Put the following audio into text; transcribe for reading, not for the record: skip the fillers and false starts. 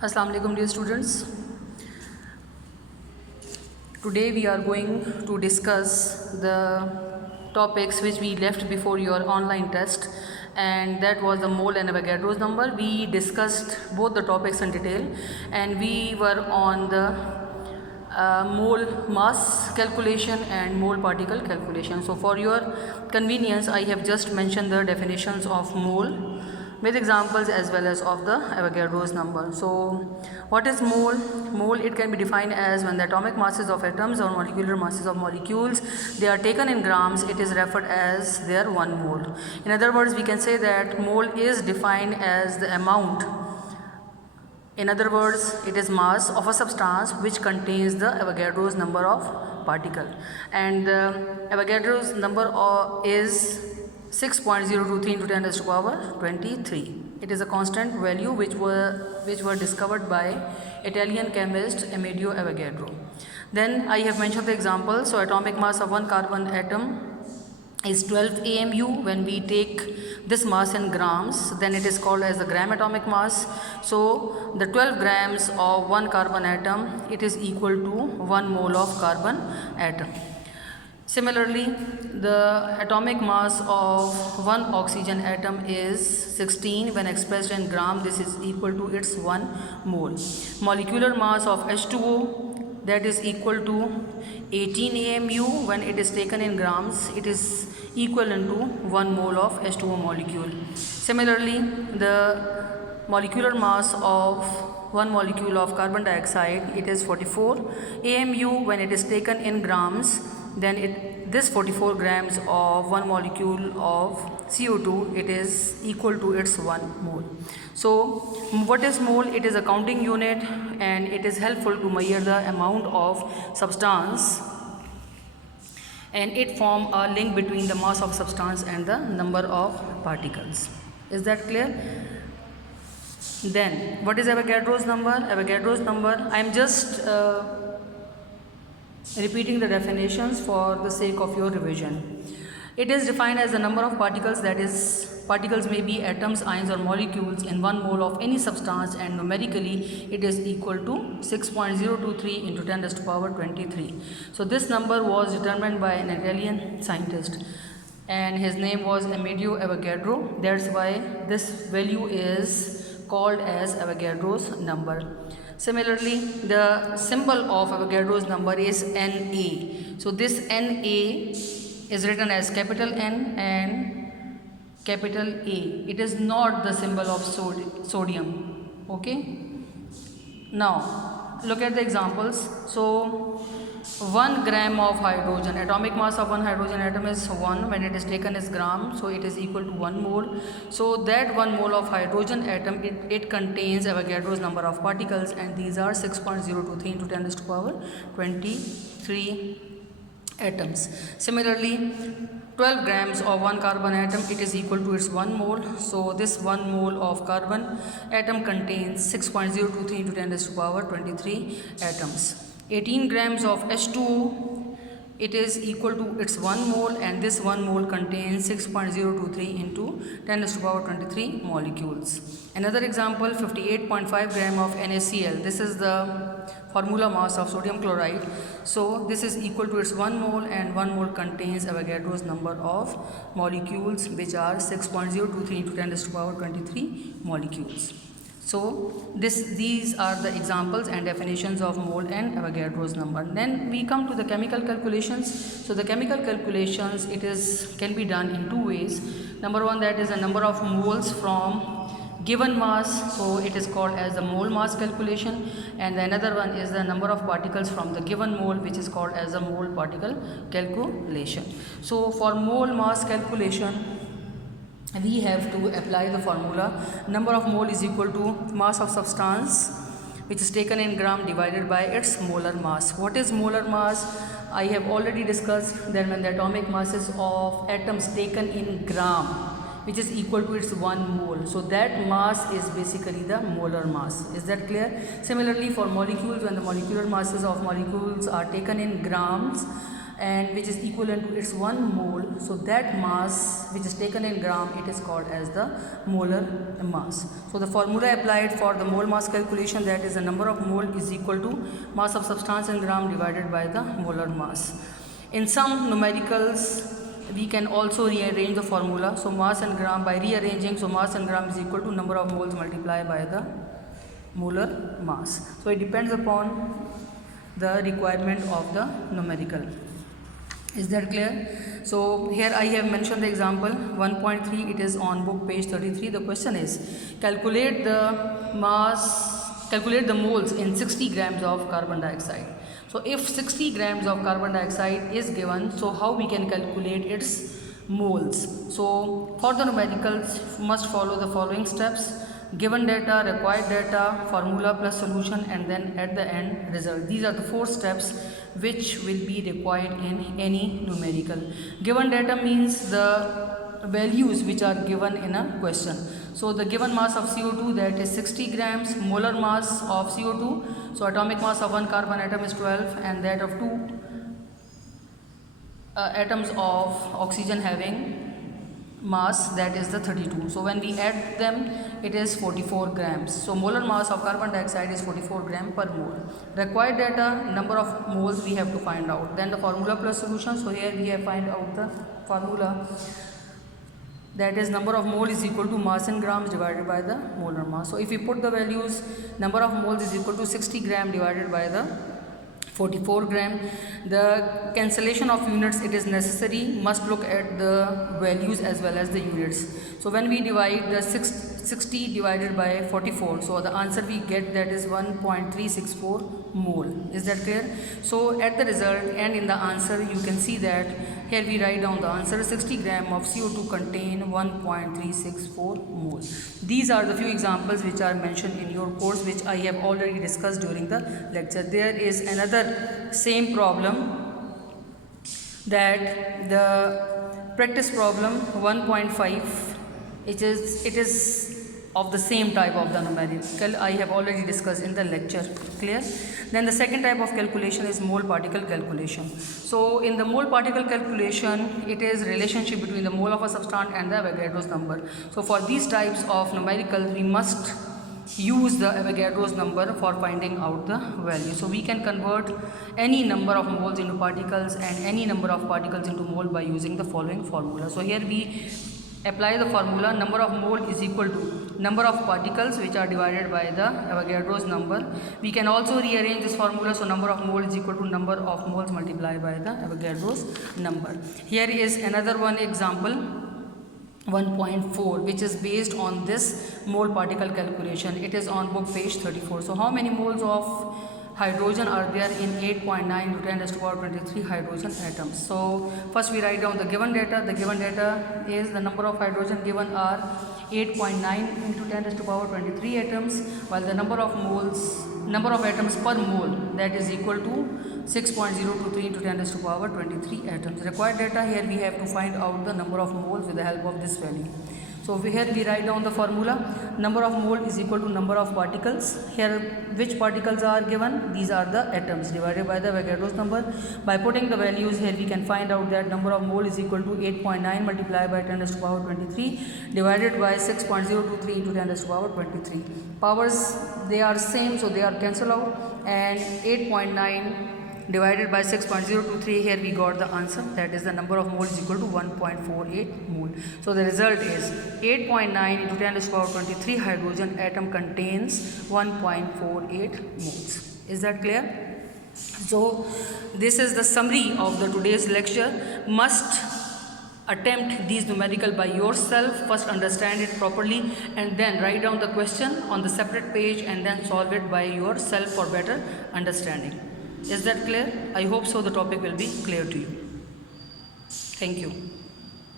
Assalamu alaikum dear students. Today we are going to discuss the topics which we left before your online test, and that was the mole and Avogadro's number. We discussed both the topics in detail, and we were on the mole mass calculation and mole particle calculation. So for your convenience, I have just mentioned the definitions of mole with examples as well as of the Avogadro's number. So what is mole? Mole, it can be defined as when the atomic masses of atoms or molecular masses of molecules, they are taken in grams, it is referred as their 1 mole. In other words, we can say that mole is defined as the amount, in other words, it is mass of a substance which contains the Avogadro's number of particle, and the Avogadro's number is 6.023 into 10 raised to power 23. It is a constant value which were discovered by Italian chemist Amedeo Avogadro. Then I have mentioned the example. So atomic mass of one carbon atom is 12 AMU. When we take this mass in grams, then it is called as the gram atomic mass. So the 12 grams of one carbon atom, it is equal to 1 mole of carbon atom. Similarly, the atomic mass of one oxygen atom is 16. When expressed in gram, this is equal to its 1 mole. Molecular mass of H2O, that is equal to 18 AMU. When it is taken in grams, it is equivalent to 1 mole of H2O molecule. Similarly, the molecular mass of one molecule of carbon dioxide, it is 44 AMU. When it is taken in grams, then this 44 grams of one molecule of CO2, it is equal to its 1 mole. So what is mole? It is a counting unit, and it is helpful to measure the amount of substance, and it forms a link between the mass of substance and the number of particles. Is that clear? Then what is Avogadro's number? Avogadro's number, I am just repeating the definitions for the sake of your revision. It is defined as the number of particles, that is, particles may be atoms, ions or molecules in 1 mole of any substance, and numerically it is equal to 6.023 into 10 raised to power 23. So this number was determined by an Italian scientist, and his name was Amedeo Avogadro. That's why this value is called as Avogadro's number. Similarly, the symbol of Avogadro's number is Na. So this Na is written as capital N and capital A. It is not the symbol of sodium. Okay. Now look at the examples. So 1 gram of hydrogen, atomic mass of one hydrogen atom is 1. When it is taken as gram, so it is equal to 1 mole. So that 1 mole of hydrogen atom, it contains Avogadro's number of particles, and these are 6.023 into 10 raised to power 23 atoms. Similarly, 12 grams of one carbon atom, it is equal to its 1 mole. So this 1 mole of carbon atom contains 6.023 into 10 raised to power 23 atoms. 18 grams of H2O, it is equal to its 1 mole, and this 1 mole contains 6.023 into 10 raised to power 23 molecules. Another example, 58.5 gram of NaCl. This is the formula mass of sodium chloride. So this is equal to its 1 mole, and 1 mole contains Avogadro's number of molecules, which are 6.023 into 10 raised to power 23 molecules. So these are the examples and definitions of mole and Avogadro's number. Then we come to the chemical calculations. So the chemical calculations, can be done in 2 ways. Number 1, that is the number of moles from given mass, so it is called as the mole mass calculation, and the another one is the number of particles from the given mole, which is called as the mole particle calculation. So for mole mass calculation, we have to apply the formula. Number of mole is equal to mass of substance, which is taken in gram, divided by its molar mass. What is molar mass? I have already discussed that when the atomic masses of atoms taken in gram, which is equal to its 1 mole, so that mass is basically the molar mass. Is that clear? Similarly, for molecules, when the molecular masses of molecules are taken in grams, and which is equivalent to its 1 mole. So that mass which is taken in gram, it is called as the molar mass. So the formula applied for the mole mass calculation, that is the number of mole is equal to mass of substance in gram divided by the molar mass. In some numericals we can also rearrange the formula. So mass in gram, by rearranging, so mass in gram is equal to number of moles multiplied by the molar mass. So it depends upon the requirement of the numerical. Is that clear? So here I have mentioned the example 1.3. It is on book page 33. The question is, calculate the moles in 60 grams of carbon dioxide. So if 60 grams of carbon dioxide is given, so how we can calculate its moles? So for the numericals, must follow the following steps: given data, required data, formula plus solution, and then at the end result. These are the 4 steps which will be required in any numerical. Given data means the values which are given in a question. So the given mass of CO2, that is 60 grams, molar mass of CO2, so atomic mass of one carbon atom is 12, and that of 2 atoms of oxygen having mass, that is the 32. So when we add them, it is 44 grams. So molar mass of carbon dioxide is 44 gram per mole. Required data, number of moles we have to find out. Then the formula plus solution. So here we have find out the formula, that is number of mole is equal to mass in grams divided by the molar mass. So if we put the values, number of moles is equal to 60 gram divided by the 44 gram. The cancellation of units, it is necessary, must look at the values as well as the units. So when we divide the 60 divided by 44, so the answer we get, that is 1.364 mole. Is that clear? So at the result and in the answer you can see that here we write down the answer: 60 gram of CO2 contain 1.364 mole. These are the few examples which are mentioned in your course, which I have already discussed during the lecture. There is another same problem, that the practice problem 1.5, it is of the same type of the numerical I have already discussed in the lecture. Clear? Then the second type of calculation is mole particle calculation. So in the mole particle calculation, it is relationship between the mole of a substance and the Avogadro's number. So for these types of numerical, we must use the Avogadro's number for finding out the value. So we can convert any number of moles into particles and any number of particles into mole by using the following formula. So here we apply the formula: number of mole is equal to number of particles which are divided by the Avogadro's number. We can also rearrange this formula, so number of mole is equal to number of moles multiplied by the Avogadro's number. Here is another one example 1.4, which is based on this mole particle calculation. It is on book page 34. So how many moles of hydrogen are there in 8.9 into 10 raised to power 23 hydrogen atoms? So first we write down the given data. The given data is the number of hydrogen given are 8.9 into 10 raised to power 23 atoms, while the number of atoms per mole, that is equal to 6.023 into 10 raised to power 23 atoms. Required data, here we have to find out the number of moles with the help of this value. So here we write down the formula: number of mole is equal to number of particles. Here which particles are given? These are the atoms divided by the Avogadro's number. By putting the values here, we can find out that number of mole is equal to 8.9 multiplied by 10 raised to power 23 divided by 6.023 into 10 raised to power 23. Powers, they are same, so they are cancelled out, and 8.9 divided by 6.023, here we got the answer, that is the number of moles is equal to 1.48 mole. So the result is 8.9 into 10 raised to power 23 hydrogen atom contains 1.48 moles. Is that clear? So this is the summary of the today's lecture. Must attempt these numerical by yourself. First understand it properly and then write down the question on the separate page and then solve it by yourself for better understanding. Is that clear? I hope so. The topic will be clear to you. Thank you.